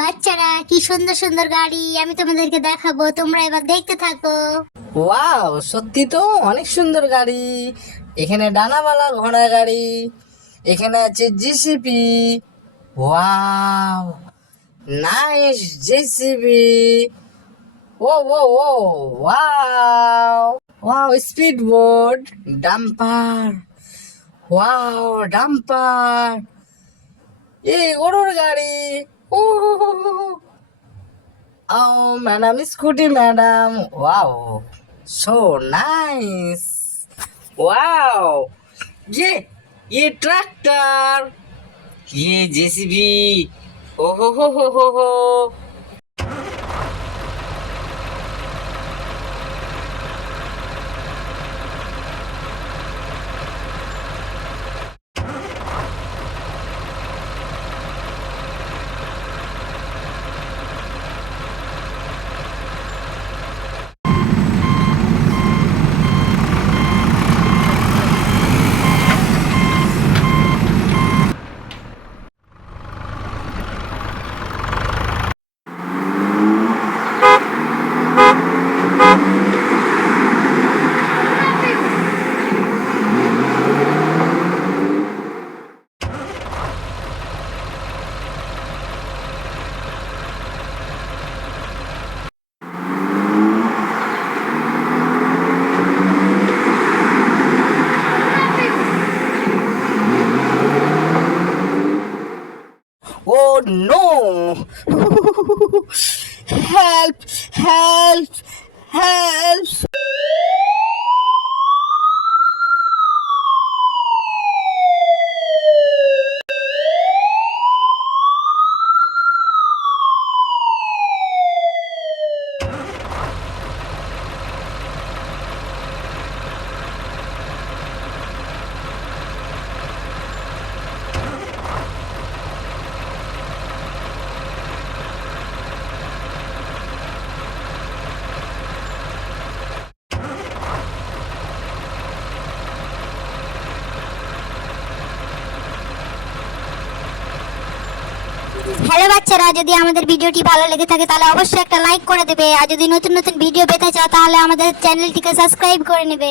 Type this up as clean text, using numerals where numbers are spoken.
বাচ্চারা কি সুন্দর সুন্দর গাড়ি আমি তোমাদেরকে দেখাবো, তোমরা এবার দেখতে থাকো। ওয়াও, সত্যি তো অনেক সুন্দর গাড়ি। এখানে ডানাওয়ালা ঘোড়া গাড়ি, এখানে আছে জিসিপি। Wow, nice JCB. ও ও ও, wow wow, speed boat, dumper. Wow, dumper. এই গরুর গাড়ি। ও ও madam, scooty madam. Wow, so nice. Wow, ये ट्रैक्टर, ये जेसीबी। ओ हो। Oh no! Help! Help! Help! Hello বাচ্চারা, যদি আমাদের ভিডিওটি ভালো লেগে থাকে তাহলে অবশ্যই একটা লাইক করে দেবে, আর যদি নতুন নতুন ভিডিও পেতে চাও তাহলে আমাদের চ্যানেলটিকে সাবস্ক্রাইব করে নেবে।